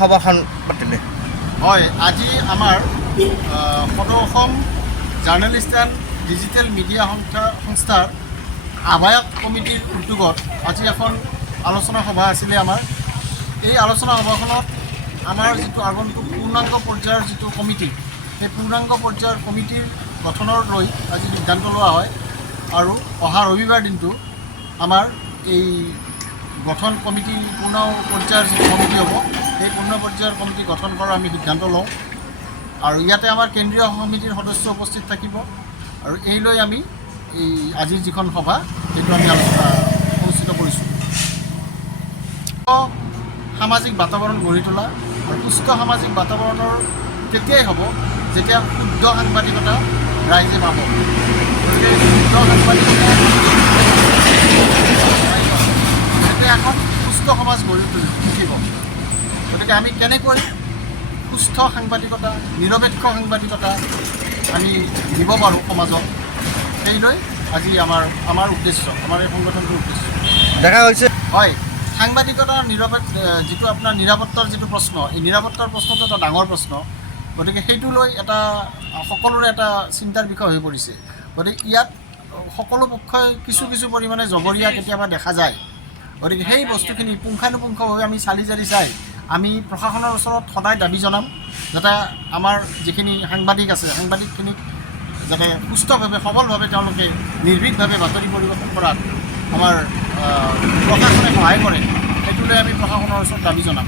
সভাখন পাতিলে? হয়, আজি আমাৰ সদৌ Assam journalist and digital media সংস্থাৰ আহ্বায়ক কমিটিৰ উদ্যোগত আজি এখন আলোচনা সভা আছিলে আমাৰ। এই আলোচনা সভাখনত আমাৰ যিটো আগন্তুক পূৰ্ণাংগ পৰ্যায়ৰ যিটো কমিটি, সেই পূৰ্ণাংগ পৰ্যায়ৰ কমিটিৰ গঠনৰ লৈ আজি সিদ্ধান্ত লোৱা হয়। আৰু অহা ৰবিবাৰ দিনটো আমাৰ এই গঠন কমিটি পূৰ্ণ পৰ্যায়ৰ যিটো কমিটি হ'ব, সেই পূৰ্ণ পৰ্যায়ৰ কমিটি গঠন কৰাৰ আমি সিদ্ধান্ত লওঁ। আৰু ইয়াতে আমাৰ কেন্দ্ৰীয় সমিতিৰ সদস্য উপস্থিত থাকিব। আৰু এই লৈ আমি এই আজিৰ যিখন সভা, সেইটো আমি অনুষ্ঠিত কৰিছোঁ। সামাজিক বাতাবৰণ গঢ়ি তোলা আৰু সুস্থ সামাজিক বাতাবৰণৰ তেতিয়াই হ'ব যেতিয়া শুদ্ধ সাংবাদিকতা ৰাইজে পাব। গতিকে শুদ্ধ সাংবাদিকতা তেতিয়া এখন সুস্থ সমাজ গঢ়ি তুলিব। গতিকে আমি কেনেকৈ সুস্থ সাংবাদিকতা, নিৰপেক্ষ সাংবাদিকতা আমি দিব পাৰোঁ সমাজত, সেই লৈ আজি আমাৰ উদ্দেশ্য, আমাৰ এই সংগঠনটোৰ উদ্দেশ্য। দেখা হৈছে হয়, সাংবাদিকতাৰ যিটো আপোনাৰ নিৰাপত্তাৰ যিটো প্ৰশ্ন, এই নিৰাপত্তাৰ প্ৰশ্নটো এটা ডাঙৰ প্ৰশ্ন। গতিকে সেইটো লৈ সকলোৰে এটা চিন্তাৰ বিষয় হৈ পৰিছে। গতিকে ইয়াত সকলো পক্ষই কিছু পৰিমাণে জগৰীয়া কেতিয়াবা দেখা যায়। গতিকে সেই বস্তুখিনি পুংখানুপুংখভাৱে আমি চালি জাৰি চাই আমি প্ৰশাসনৰ ওচৰত সদায় দাবী জনাম, যাতে আমাৰ যিখিনি সাংবাদিক আছে, সাংবাদিকখিনিক যাতে সুস্থভাৱে সবলভাৱে তেওঁলোকে নিৰ্ভীকভাৱে বাতৰি পৰিৱেশন কৰাত আমাৰ প্ৰশাসনে সহায় কৰে, সেইটো লৈ আমি প্ৰশাসনৰ ওচৰত দাবী জনাম।